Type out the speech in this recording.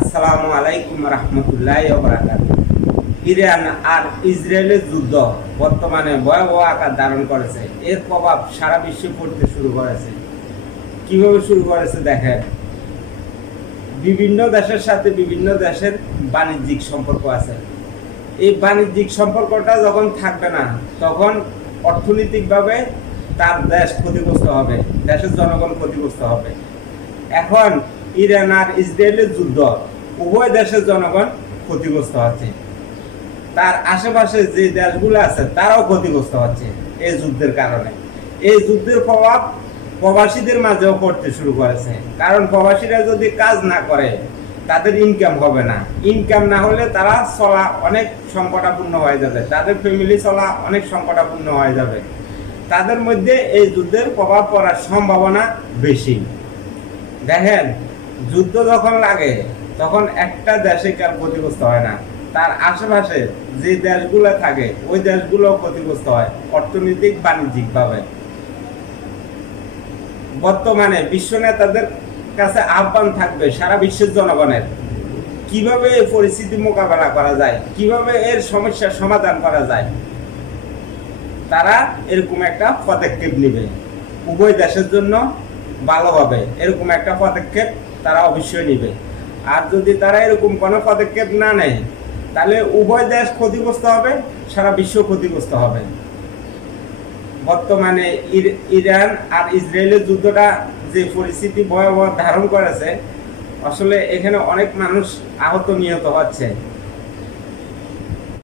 আসসালামু আলাইকুম রহমতুল্লাহি ওয়া বারাকাতুহু। ইরান আর ইসরায়েলের যুদ্ধ বর্তমানে ভয়াবহ আকার ধারণ করেছে। এর প্রভাব সারা বিশ্বে পড়তে শুরু করেছে। কিভাবে শুরু করেছে দেখেন, বিভিন্ন দেশের সাথে বিভিন্ন দেশের বাণিজ্যিক সম্পর্ক আছে। এই বাণিজ্যিক সম্পর্কটা যখন থাকবে না, তখন অর্থনৈতিকভাবে তার দেশ ক্ষতিগ্রস্ত হবে, দেশের জনগণ ক্ষতিগ্রস্ত হবে। এখন ইরান আর ইসরায়েলের যুদ্ধ, উভয় দেশের জনগণ ক্ষতিগ্রস্ত হচ্ছে, তার আশেপাশে যে দেশগুলো আছে তারাও ক্ষতিগ্রস্ত হচ্ছে এই যুদ্ধের কারণে। এই যুদ্ধের প্রভাব প্রবাসীদের মাঝেও পড়তে শুরু করেছে, কারণ প্রবাসীরা যদি কাজ না করে তাদের ইনকাম হবে না। ইনকাম না হলে তারা চলা অনেক সংকটাপূর্ণ হয়ে যাবে, তাদের ফ্যামিলি চলা অনেক সংকটাপূর্ণ হয়ে যাবে। তাদের মধ্যে এই যুদ্ধের প্রভাব পড়ার সম্ভাবনা বেশি। দেখেন, যুদ্ধ যখন লাগে তখন একটা দেশে কার ক্ষতিগ্রস্ত হয় না, তার আশেপাশে যে দেশগুলো থাকে ওই দেশগুলো ক্ষতিগ্রস্ত হয় অর্থনৈতিক বাণিজ্যিকভাবে। বর্তমানে বিশ্ব নেতাদের কাছে আহ্বান থাকবে সারা বিশ্বের জনগণের, কিভাবে এই পরিস্থিতি মোকাবেলা করা যায়, কিভাবে এর সমস্যার সমাধান করা যায়। তারা এরকম একটা পদক্ষেপ নেবে, উভয় দেশের জন্য ভালো হবে এরকম একটা পদক্ষেপ তারা অবশ্যই নেবে। আর যদি তারা এরকম কোনো পদক্ষেপ না নেয়, তাহলে উভয় দেশ ক্ষতিগ্রস্ত হবে, সারা বিশ্ব ক্ষতিগ্রস্ত হবে। বর্তমানে ইরান আর ইসরায়েলের যুদ্ধটা যে পরিস্থিতি ভয়াবহ ধারণ করেছে, আসলে এখানে অনেক মানুষ আহত নিহত হচ্ছে।